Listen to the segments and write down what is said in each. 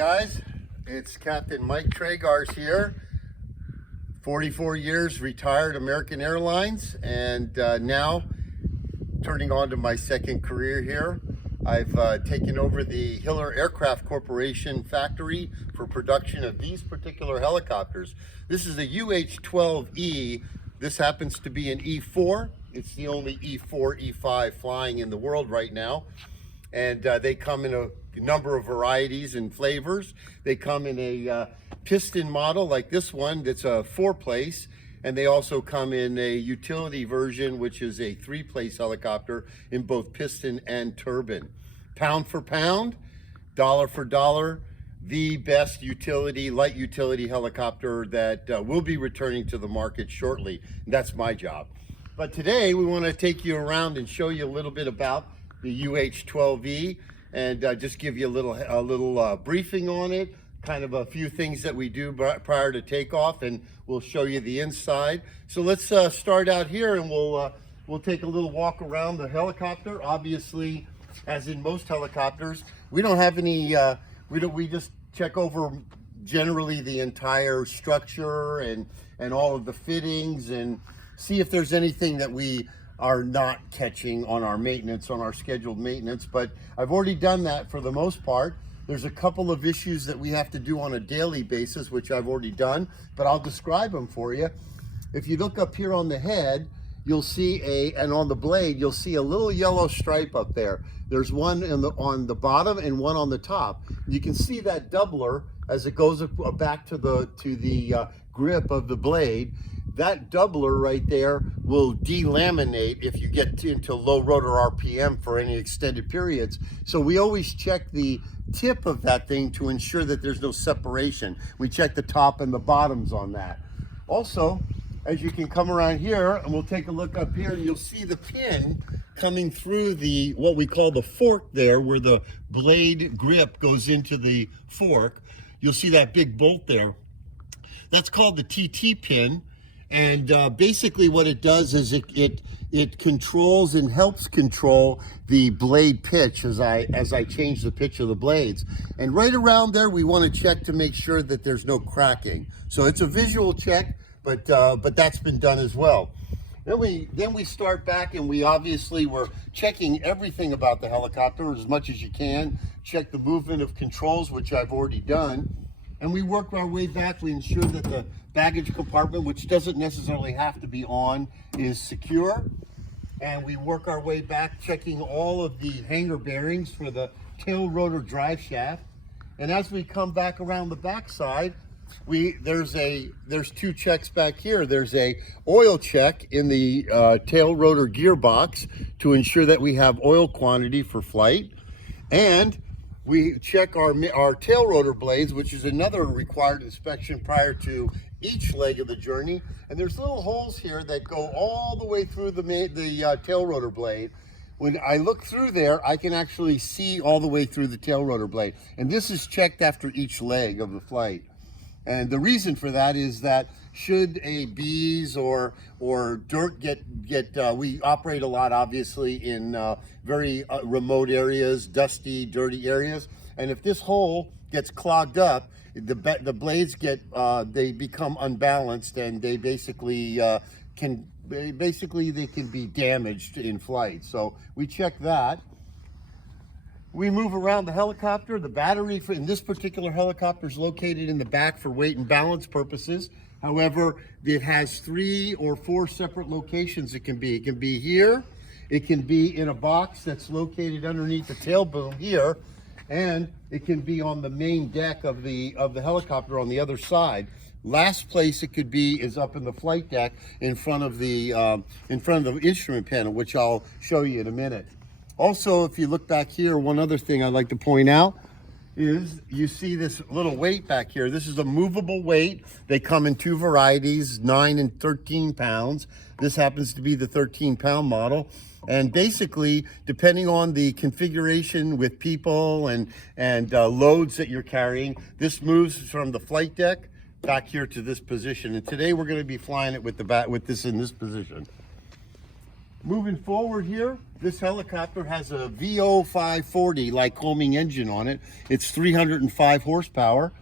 guys, it's Captain Mike Tragarz here. 44 years retired American Airlines, and now turning on to my second career here. I've taken over the Hiller Aircraft Corporation factory for production of these particular helicopters. This is a UH-12E. This happens to be an E4. It's the only E4, E5 flying in the world right now. And they come in a number of varieties and flavors. They come in a piston model like this one that's a 4-place, and they also come in a utility version, which is a 3-place helicopter in both piston and turbine. Pound for pound, dollar for dollar, the best utility, light utility helicopter that will be returning to the market shortly. And that's my job. But today we want to take you around and show you a little bit about the UH-12E, and just give you a little briefing on it, kind of a few things that we do prior to takeoff, and we'll show you the inside. So let's start out here, and we'll take a little walk around the helicopter. Obviously, as in most helicopters, we don't have any. We just check over generally the entire structure and all of the fittings, and see if there's anything that we are not catching on our maintenance, on our scheduled maintenance. But I've already done that for the most part. There's a couple of issues that we have to do on a daily basis, which I've already done, but I'll describe them for you. If you look up here on the head, you'll see and on the blade, you'll see a little yellow stripe up there. There's one on the bottom and one on the top. You can see that doubler as it goes back to the grip of the blade. That doubler right there will delaminate if you get into low rotor RPM for any extended periods. So we always check the tip of that thing to ensure that there's no separation. We check the top and the bottoms on that. Also, as you can come around here, and we'll take a look up here, and you'll see the pin coming through what we call the fork there, where the blade grip goes into the fork. You'll see that big bolt there. That's called the TT pin. And basically what it does is it controls and helps control the blade pitch as I change the pitch of the blades. And right around there, we want to check to make sure that there's no cracking. So it's a visual check, but that's been done as well. Then we start back, and we're checking everything about the helicopter as much as you can. Check the movement of controls, which I've already done. And we work our way back. We ensure that the baggage compartment, which doesn't necessarily have to be on, is secure. And we work our way back, checking all of the hanger bearings for the tail rotor drive shaft. And as we come back around the backside, there's two checks back here. There's a oil check in the tail rotor gearbox to ensure that we have oil quantity for flight. And we check our tail rotor blades, which is another required inspection prior to each leg of the journey. And there's little holes here that go all the way through the tail rotor blade. When I look through there, I can actually see all the way through the tail rotor blade. And this is checked after each leg of the flight. And the reason for that is that should a bees or dirt we operate a lot, obviously, in very remote areas, dusty, dirty areas. And if this hole gets clogged up, the blades they become unbalanced, and they basically can be damaged in flight. So we check that. We move around the helicopter. The battery in this particular helicopter is located in the back for weight and balance purposes. However, it has 3 or 4 separate locations it can be. It can be here, it can be in a box that's located underneath the tail boom here, and it can be on the main deck of the helicopter on the other side. Last place it could be is up in the flight deck in front of the instrument panel, which I'll show you in a minute. Also, if you look back here, one other thing I'd like to point out is you see this little weight back here. This is a movable weight. They come in 2 varieties, 9 and 13 pounds. This happens to be the 13-pound model. And basically, depending on the configuration with people and loads that you're carrying, this moves from the flight deck back here to this position. And today we're going to be flying it with this in this position. moving forward here, this helicopter has a VO540 Lycoming engine on it. It's 305 horsepower,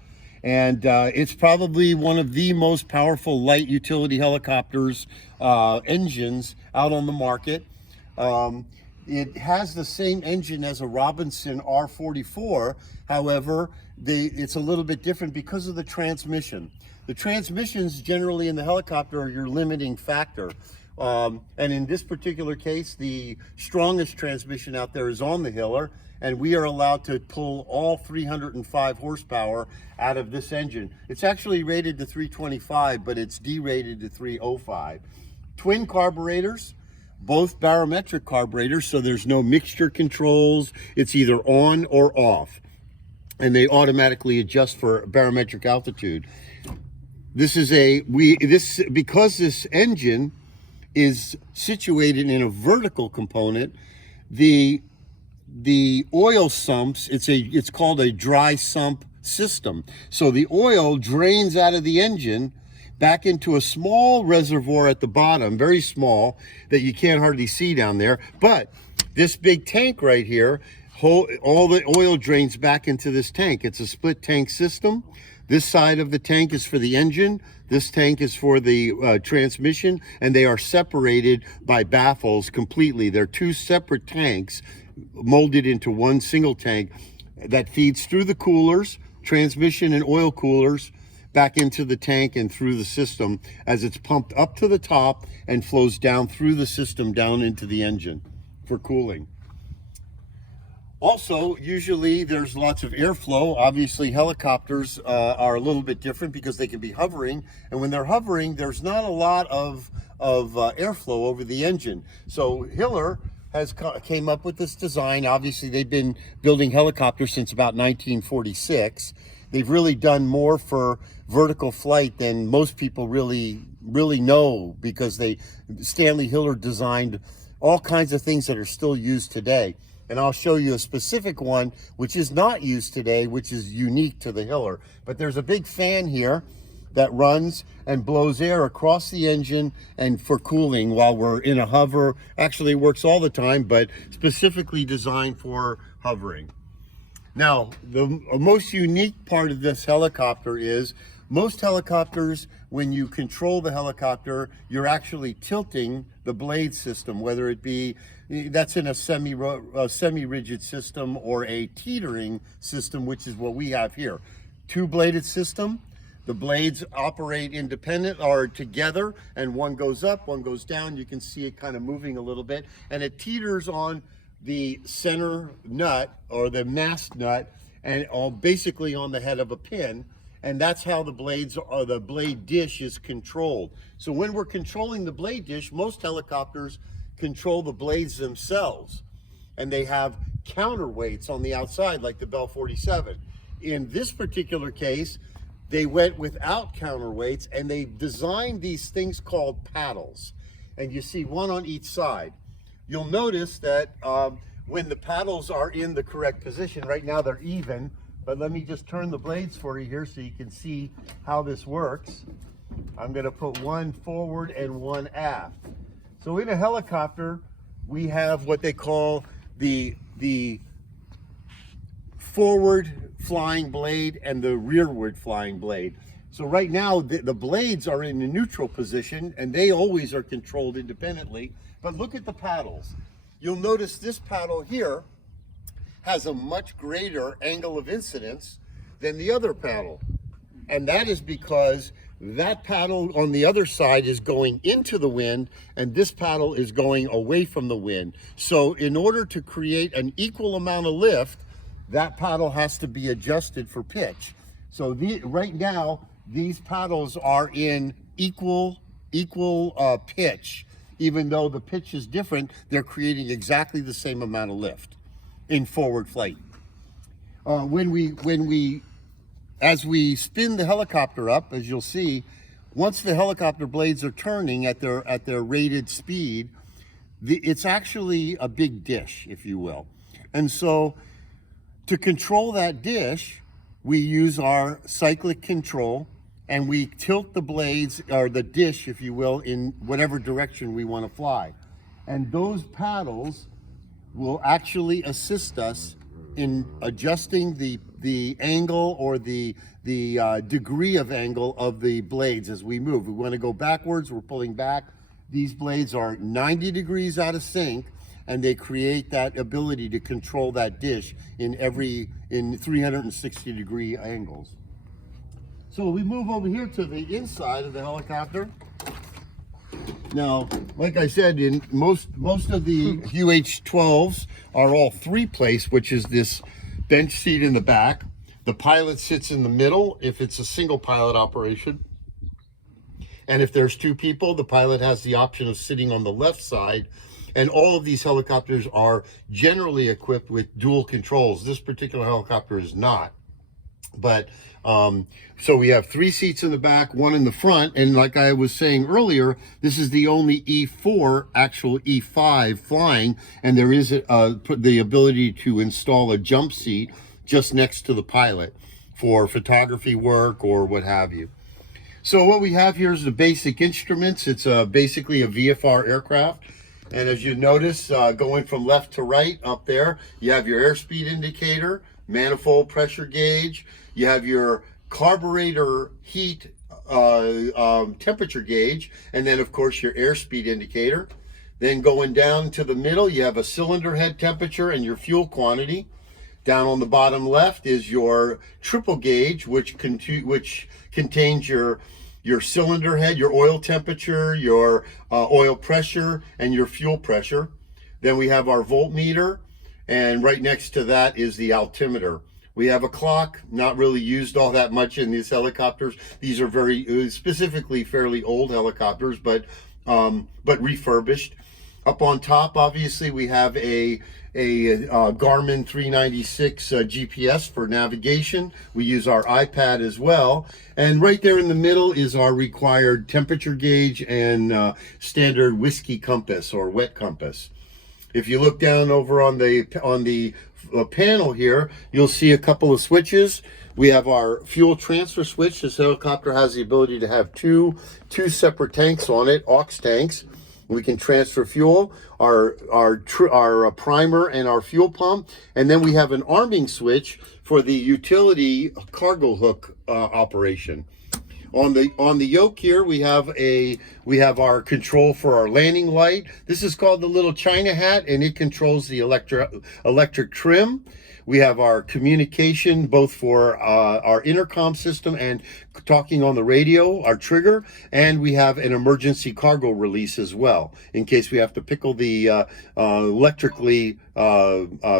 and it's probably one of the most powerful light utility helicopters engines out on the market. It has the same engine as a Robinson R44. However, it's a little bit different because of the transmission. The transmissions generally in the helicopter are your limiting factor. And in this particular case, the strongest transmission out there is on the Hiller, and we are allowed to pull all 305 horsepower out of this engine. It's actually rated to 325, but it's derated to 305. Twin carburetors, both barometric carburetors, so there's no mixture controls. It's either on or off, and they automatically adjust for barometric altitude. This is because this engine is situated in a vertical component, the oil sumps, it's called a dry sump system. So the oil drains out of the engine back into a small reservoir at the bottom, very small, that you can't hardly see down there. But this big tank right here, all the oil drains back into this tank. It's a split tank system. This side of the tank is for the engine. This tank is for the transmission, and they are separated by baffles completely. They're two separate tanks molded into one single tank that feeds through the coolers, transmission and oil coolers, back into the tank and through the system as it's pumped up to the top and flows down through the system down into the engine for cooling. Also, usually there's lots of airflow. Obviously, helicopters are a little bit different because they can be hovering, and when they're hovering, there's not a lot of airflow over the engine. So Hiller came up with this design. Obviously, they've been building helicopters since about 1946. They've really done more for vertical flight than most people really know, because Stanley Hiller designed all kinds of things that are still used today. And I'll show you a specific one which is not used today, which is unique to the Hiller. But there's a big fan here that runs and blows air across the engine and for cooling while we're in a hover. Actually, it works all the time, but specifically designed for hovering. Now, the most unique part of this helicopter is most helicopters, when you control the helicopter, you're actually tilting the blade system, whether it be that's in a semi-rigid system or a teetering system, which is what we have here. Two-bladed system. The blades operate independent or together, and one goes up, one goes down. You can see it kind of moving a little bit, and it teeters on the center nut or the mast nut, and basically on the head of a pin. And that's how the blade dish is controlled. So when we're controlling the blade dish, most helicopters control the blades themselves, and they have counterweights on the outside like the Bell 47. In this particular case, they went without counterweights, and they designed these things called paddles, and you see one on each side. You'll notice that when the paddles are in the correct position, right now they're even, but let me just turn the blades for you here so you can see how this works. I'm going to put one forward and one aft. So in a helicopter, we have what they call the forward flying blade and the rearward flying blade. So right now, the blades are in a neutral position, and they always are controlled independently. But look at the paddles. You'll notice this paddle here has a much greater angle of incidence than the other paddle. And that is because that paddle on the other side is going into the wind, and this paddle is going away from the wind. So in order to create an equal amount of lift, that paddle has to be adjusted for pitch. So right now, these paddles are in equal pitch. Even though the pitch is different, they're creating exactly the same amount of lift in forward flight. As we spin the helicopter up, as you'll see, once the helicopter blades are turning at their rated speed, it's actually a big dish, if you will. And so to control that dish, we use our cyclic control, and we tilt the blades, or the dish, if you will, in whatever direction we want to fly. and those paddles will actually assist us in adjusting the angle or the degree of angle of the blades as we move. We want to go backwards, we're pulling back. These blades are 90 degrees out of sync, and they create that ability to control that dish in 360 degree angles. So we move over here to the inside of the helicopter. Now, like I said, in most of the UH-12s are all three-place, which is this bench seat in the back. The pilot sits in the middle if it's a single pilot operation. And if there's two people, the pilot has the option of sitting on the left side. And all of these helicopters are generally equipped with dual controls. This particular helicopter is not. But so we have 3 seats in the back, 1 in the front, and like I was saying earlier, this is the only E4 actual E5 flying, and there is the ability to install a jump seat just next to the pilot for photography work or what have you. So what we have here is the basic instruments. It's basically a VFR aircraft. And as you notice, going from left to right up there, you have your airspeed indicator, manifold pressure gauge, you have your carburetor heat temperature gauge, and then of course your airspeed indicator. Then going down to the middle, you have a cylinder head temperature and your fuel quantity. Down on the bottom left is your triple gauge, which contains your cylinder head, your oil temperature, your oil pressure, and your fuel pressure. Then we have our voltmeter, and right next to that is the altimeter. We have a clock, not really used all that much in these helicopters. These are very specifically fairly old helicopters, but refurbished. Up on top, obviously, we have a Garmin 396 GPS for navigation. We use our iPad as well. And right there in the middle is our required temperature gauge and standard whiskey compass or wet compass. If you look down over on the panel here, you'll see a couple of switches. We have our fuel transfer switch. This helicopter has the ability to have two separate tanks on it, aux tanks. We can transfer fuel, our primer and our fuel pump, and then we have an arming switch for the utility cargo hook operation. On the yoke here, we have our control for our landing light. This is called the little China hat, and it controls the electric trim. We have our communication both for our intercom system and talking on the radio, our trigger, and we have an emergency cargo release as well, in case we have to pickle the electrically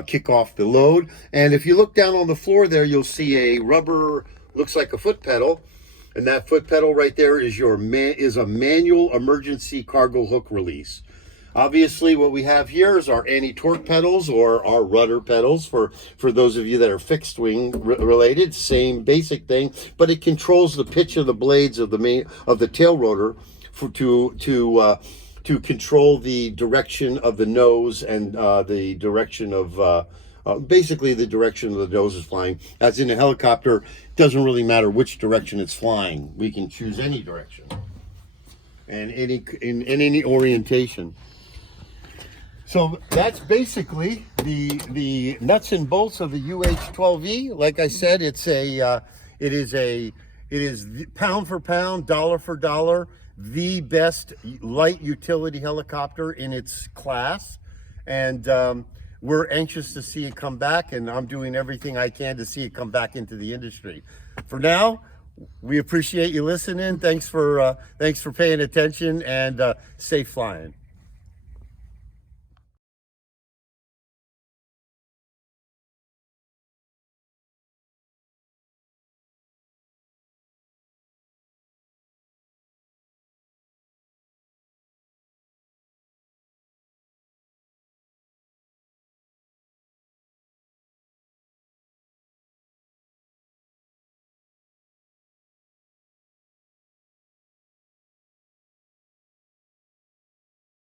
kick off the load. And if you look down on the floor there, you'll see a rubber, looks like a foot pedal. And that foot pedal right there is a manual emergency cargo hook release. Obviously, what we have here is our anti-torque pedals or our rudder pedals for those of you that are fixed wing related. Same basic thing, but it controls the pitch of the blades of the tail rotor to control the direction of the nose and the direction of basically the direction of the nose is flying. As in a helicopter, it doesn't really matter which direction it's flying. We can choose any direction and in any orientation. So that's basically the nuts and bolts of the UH-12E. Like I said, it is pound for pound, dollar for dollar, the best light utility helicopter in its class, and we're anxious to see it come back, and I'm doing everything I can to see it come back into the industry. For now, we appreciate you listening. Thanks for paying attention, and safe flying.